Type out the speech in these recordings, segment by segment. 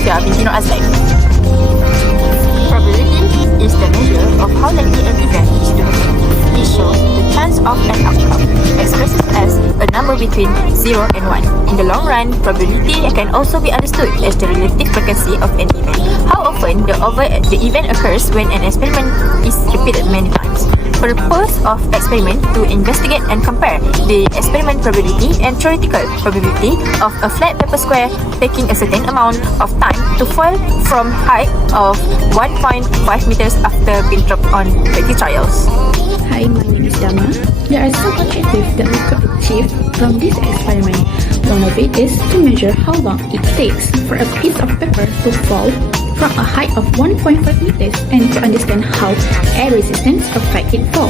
Sofia binti Nur Azlan. Probability is the measure of how likely an event is to happen. It shows the chance of an outcome, expressed as a number between 0 and 1. In the long run, probability can also be understood as the relative frequency of an event. How often the event occurs when an experiment is repeated many times. Purpose of experiment to investigate and compare the experiment probability and theoretical probability of a flat paper square taking a certain amount of time to fall from height of 1.5 meters after being dropped on 20 trials. Hi, my name is Dama. There are some objectives that we could achieve from this experiment. One of it is to measure how long it takes for a piece of paper to fall from a height of 1.5 meters and to understand how air resistance affects its fall.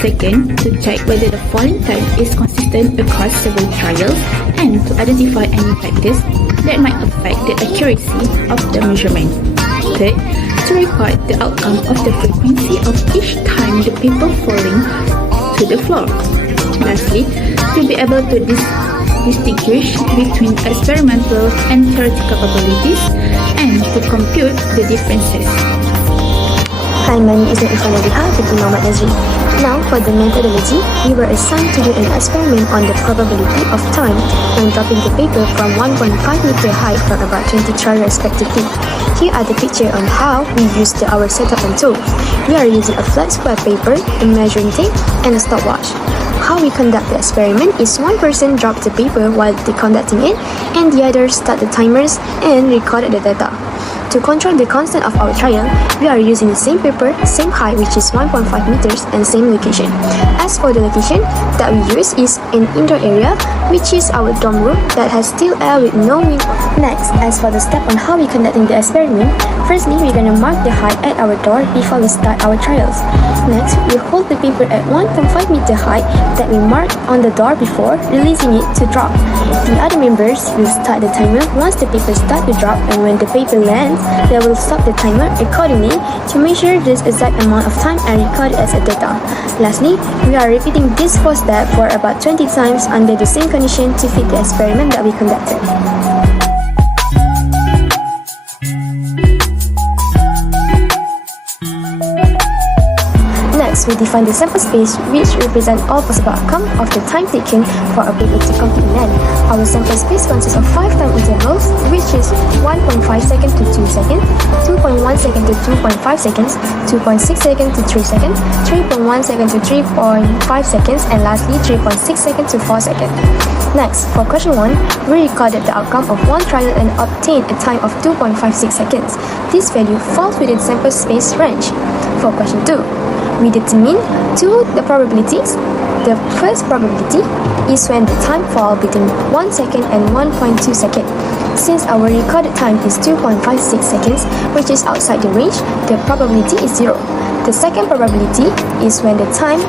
Second, to check whether the falling time is consistent across several trials and to identify any factors that might affect the accuracy of the measurement. Third, to record the outcome of the frequency of each time the paper falling to the floor. Lastly, to be able to distinguish between experimental and theoretical probabilities and to compute the differences. Hi, my name is Ifanabiha binti Muhammad Nazri. Now, for the methodology, we were assigned to do an experiment on the probability of time when dropping the paper from 1.5 meter height from about 20 trials respectively. Here are the picture on how we used our setup and tool. We are using a flat square paper, a measuring tape, and a stopwatch. How we conduct the experiment is one person drops the paper while they conducting it, and the other start the timers and record the data. To control the constant of our trial, we are using the same paper, same height which is 1.5 meters and same location. As for the location that we use is an indoor area which is our dorm room that has still air with no wind. Next, as for the step on how we conducting the experiment, firstly we're gonna mark the height at our door before we start our trials. Next, we hold the paper at 1.5 meter height that we marked on the door before, releasing it to drop. The other members will start the timer once the paper starts to drop, and when the paper lands, they will stop the timer accordingly to measure this exact amount of time and record it as a data. Lastly, we are repeating this whole step for about 20 times under the same condition to fit the experiment that we conducted. Next, we define the sample space which represent all possible outcomes of the time taken for a paper to complete an end. Our sample space consists of 5 time intervals, which is 1.5 seconds to 2 seconds, 2.1 seconds to 2.5 seconds, 2.6 seconds to 3 seconds, 3.1 seconds to 3.5 seconds, and lastly 3.6 seconds to 4 seconds. Next, for question 1, we recorded the outcome of one trial and obtained a time of 2.56 seconds. This value falls within sample space range. For question 2, we determine two the probabilities. The first probability is when the time falls between 1 second and 1.2 seconds. Since our recorded time is 2.56 seconds, which is outside the range, the probability is 0. The second probability is when the time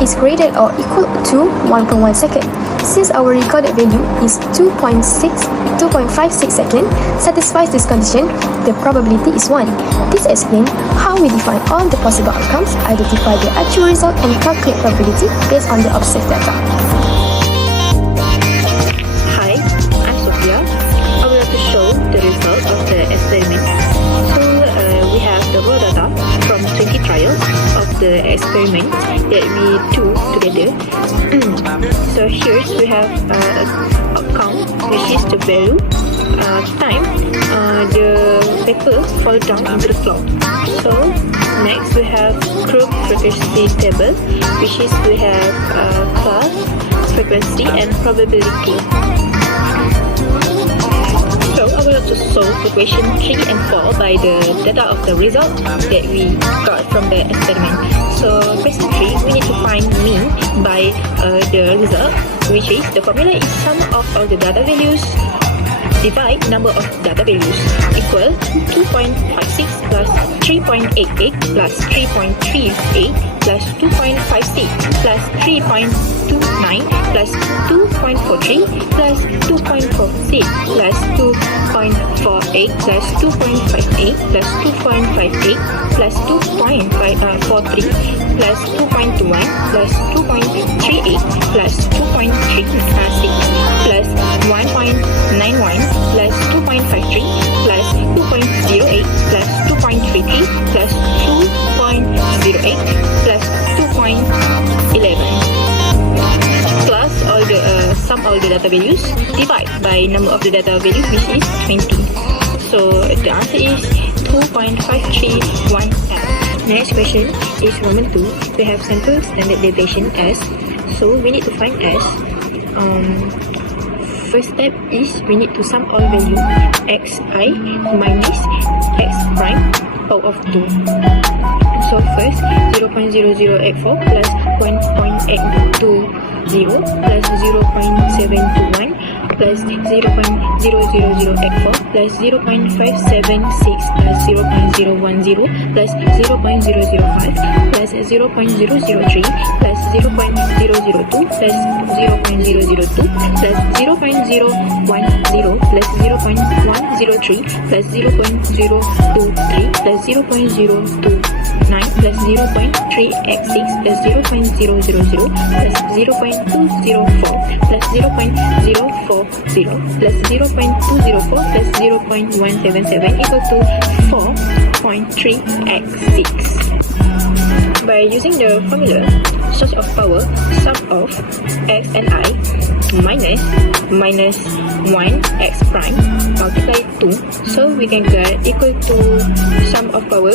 is greater or equal to 1.1 second. Since our recorded value is 2.56 seconds, satisfies this condition, the probability is 1. This explains how we define all the possible outcomes, identify the actual result, and calculate probability based on the observed data. Hi, I'm Sophia. I would like to show the result of the experiment. So we have the raw data from 20 trials of the experiment that we do together. So here we have outcome, which is the value, time, the paper fall down into the floor. So next we have group frequency table, which is we have class, frequency, and probability. So I will have to solve the question 3 and 4 by the data of the result that we got from the experiment. So question 3, we need to find mean by the result, which is the formula is sum of all the data values divide number of data values equal 2.56 plus 3.88 plus 3.38 plus 2.56 plus 3.29 plus 2.43 plus 2.46 plus 2.48 plus 2.58 plus 2.58 plus 2.43 plus 2.21 plus 2.38 plus 2.36 plus 1.91 plus 2.53 plus 2.08 plus 2.33 plus 2.08 plus 2.11 plus all the sum all the data values, divide by number of the data values, which is 20. So the answer is 2.531F. The next question is Roman 2. We have sample standard deviation S. So we need to find S. First step is we need to sum all value xi minus x prime power of 2. So first 0.0084 plus 1.820 plus 0.721 plus 0.00084 plus 0.576 plus 0.010 plus 0.005 plus 0.003 plus 0.002 plus 0.002 plus 0.010 plus 0.103 plus 0.023 plus 0.029 plus 0.3x6 plus 0.000 plus 0.204 plus 0.040 plus 0.204 plus 0.177 equal to 4.3x6. By using the formula source of power sum of x and I minus 1 x prime multiply 2, so we can get equal to sum of power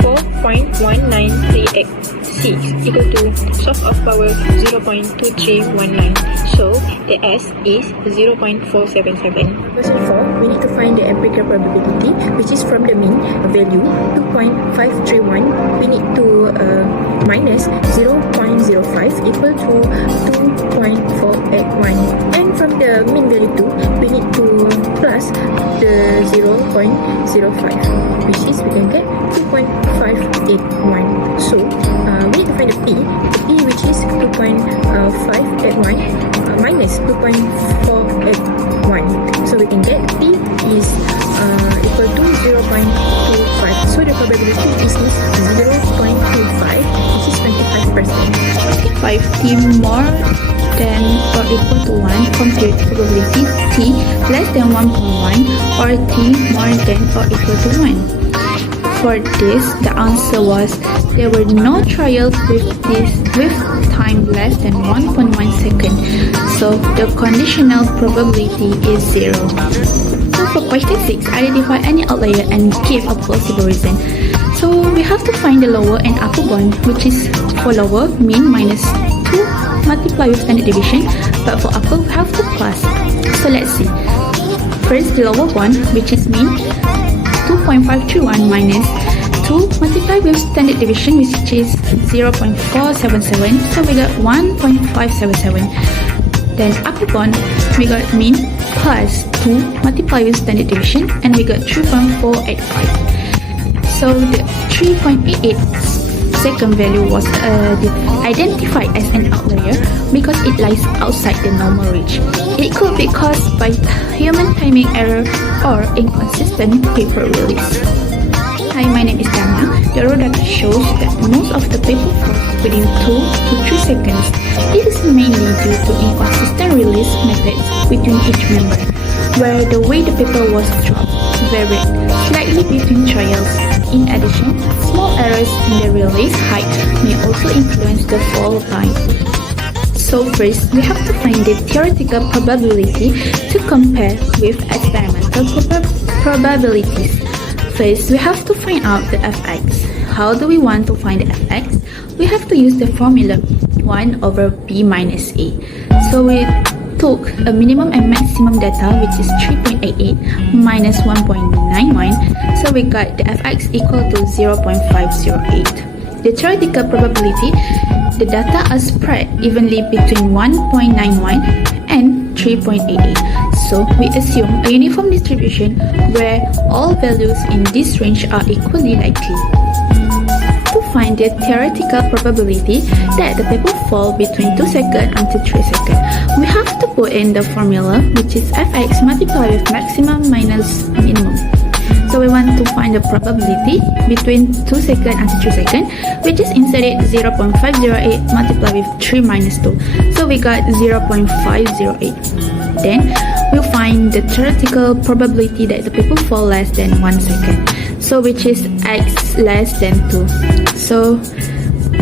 4.193x6 equal to source of power 0.2319. So the S is 0.477. First of all, we need to find the empirical probability, which is from the mean value 2.531. We need to minus 0.05 equal to 2.481. And from the mean value 2, we need to plus the 0.05, which is we can get 2.581. So we need to find the P which is 2.581 minus 2.481. So we can get P is equal to 0.25. So the probability is 0.25, which is 25%. 5t more than or equal to 1 compute probability t less than 1.1 or t more than or equal to 1. For this, the answer was there were no trials with time less than 1.1 second, so the conditional probability is 0. So for question 6, identify any outlier and give a plausible reason. So we have to find the lower and upper bound, which is for lower, mean minus 2 multiply with standard deviation, but for upper we have to plus. So let's see. First, the lower one, which is mean 2.531 minus 2 multiply with standard deviation, which is 0.477, so we got 1.577. Then upper bound, we got mean plus 2 multiply with standard deviation, and we got 3.485. So the 3.88 second value was identified as an outlier because it lies outside the normal range. It could be caused by human timing error or inconsistent paper release. Hi, my name is Tanya. The raw data shows that most of the paper falls within 2 to 3 seconds. This is mainly due to inconsistent release methods between each member, where the way the paper was dropped varied slightly between trials. In addition, small errors in the release height may also influence the fall time. So first, we have to find the theoretical probability to compare with experimental probabilities. First, we have to find out the fx. How do we want to find the fx? We have to use the formula 1 over b minus a. So we took a minimum and maximum data, which is 3.88 minus 1.91, so we got the fx equal to 0.508. The theoretical probability, the data are spread evenly between 1.91 and 3.88, so we assume a uniform distribution where all values in this range are equally likely. To find the theoretical probability that the paper fall between 2 seconds until 3 seconds, we have to put in the formula, which is fx multiplied with maximum minus minimum. So we want to find the probability between 2 seconds and 3 seconds. We just inserted 0.508 multiplied with 3 minus 2. So we got 0.508. Then we'll find the theoretical probability that the people fall less than 1 second. So which is x less than 2. So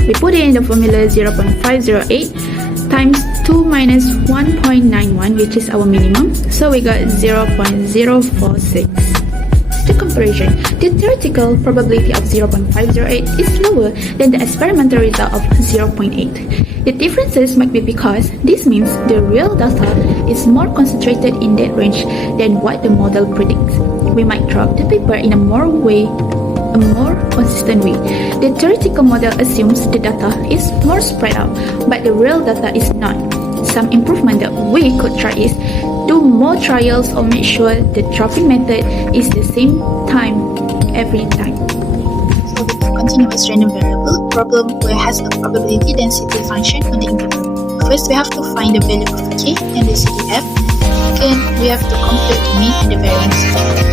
we put it in the formula 0.508 times 2 minus 1.91, which is our minimum. So we got 0.046. The comparison, the theoretical probability of 0.508 is lower than the experimental result of 0.8. The differences might be because this means the real data is more concentrated in that range than what the model predicts. We might drop the paper in a more consistent way. The theoretical model assumes the data is more spread out, but the real data is not. Some improvement that we could try is do more trials or make sure the dropping method is the same time every time. So with the continuous random variable problem where has a probability density function on the interval. First we have to find the value of k and the CDF. Second, we have to compute the mean and the variance.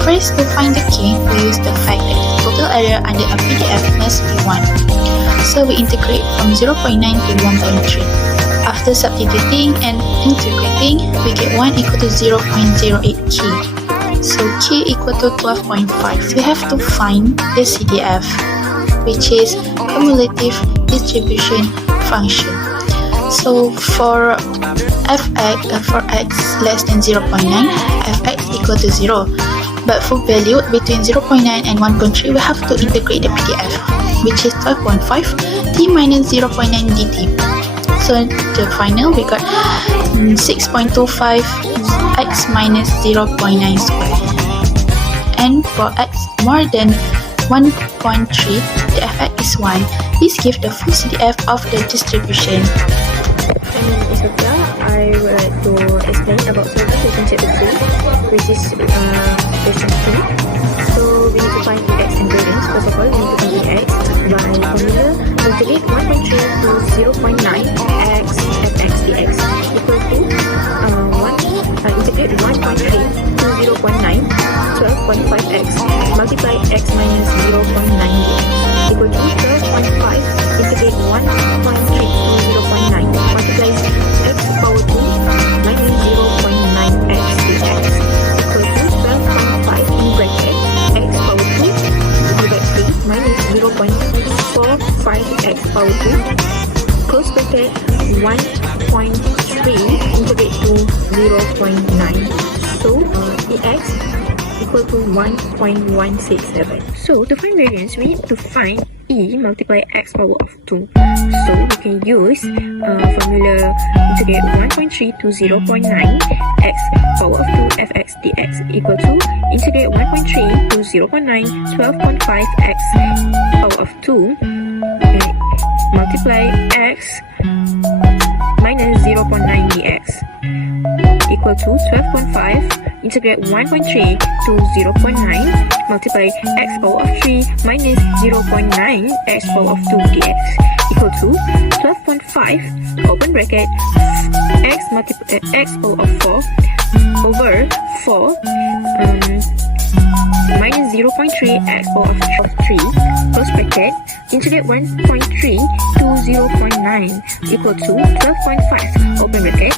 First, to find the k, we use the fact that the total area under a PDF must be 1. So we integrate from 0.9 to 1.3. After substituting and integrating, we get 1 equal to 0.08 k. So k equal to 12.5. We have to find the CDF, which is cumulative distribution function. So for x less than 0.9, fx equal to 0. But for value between 0.9 and 1.3, we have to integrate the PDF, which is 12.5 t minus 0.9 dt. So the final we got 6.25 x minus 0.9 square. And for x more than 1.3, the fx is 1. This gives the full CDF of the distribution. My name is Sophia. I would like to explain about certain question chapter 3, which is question 2. So we need to find x and variance. First of all, we need to find x by formula integrate 1.3 to 0.9 x fx dx equal to integrate 1.3 to 0.9 12.5x multiply x minus 0.9 dx equal to 12.5 integrate 1.3 to 0.9 multiplies x power 2 minus 0.9x dx equal to 12.5 in bracket x power 2 divided 3 minus 0.45x power 2 close bracket 1.3 integrate to 0.9. So dx equal to 1.167. So to find variance, we need to find e multiply x power of 2. So we can use formula integrate 1.3 to 0.9 x power of 2 fx dx equal to integrate 1.3 to 0.9 12.5 x power of 2 multiply x minus 0.9 dx equal to 12.5 integrate 1.3 to 0.9 multiply x power of 3 minus 0.9 x power of 2 dx equal to 12.5 open bracket x power of 4 over 4 minus 0.3 x power of 3 close bracket integrate 1.3 to 0.9 equal to 12.5 open bracket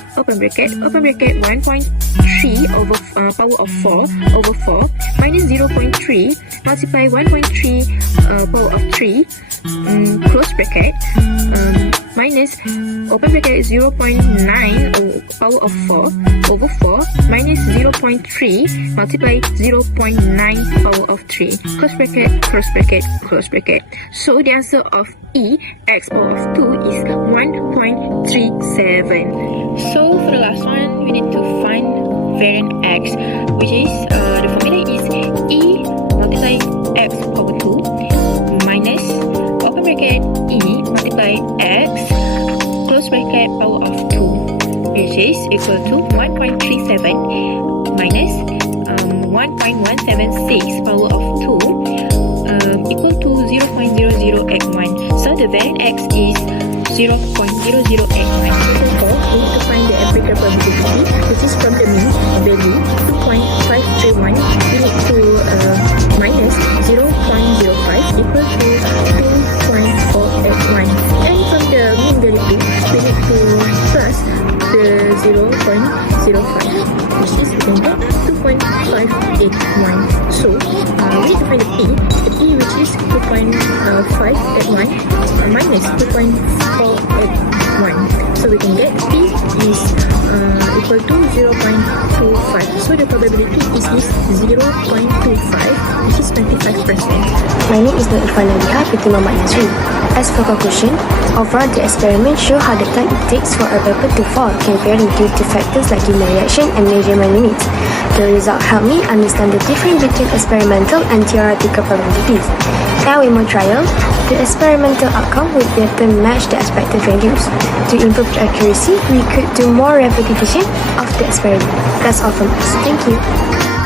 1.3 over power of 4 over 4 minus 0.3 multiply 1.3 power of 3 close bracket minus open bracket 0.9 power of 4 over 4 minus 0.3 multiply 0.9 power of 3 close bracket. So the answer of e x power of 2 is 1.37. So for the last one, we need to find variant x, which is the formula is e multiply x power 2 minus open bracket e multiply x close bracket power of 2, which is equal to 1.37 minus 1.176 power of 2 equal to 0.0081. So the variant x is 0.0081. Therefore, we need to find the average probability, which is from the mean value 2.531. We need to minus 0.05 equal to 2.481. And from the mean value 2, we need to plus the 0.05, which is we can equal to 0.25. So the probability is this 0.25, which is 25%. My name is Nur Irfan Nabiha binti Muhammad Nazri. As per conclusion, overall the experiment show how the time it takes for a paper to fall can vary due to factors like linear reaction and measurement limits. The result helped me understand the difference between experimental and theoretical probabilities. Now with more trial, the experimental outcome would better match the expected values. To improve the accuracy, we could do more repetition of the experiment. That's all from us. Thank you.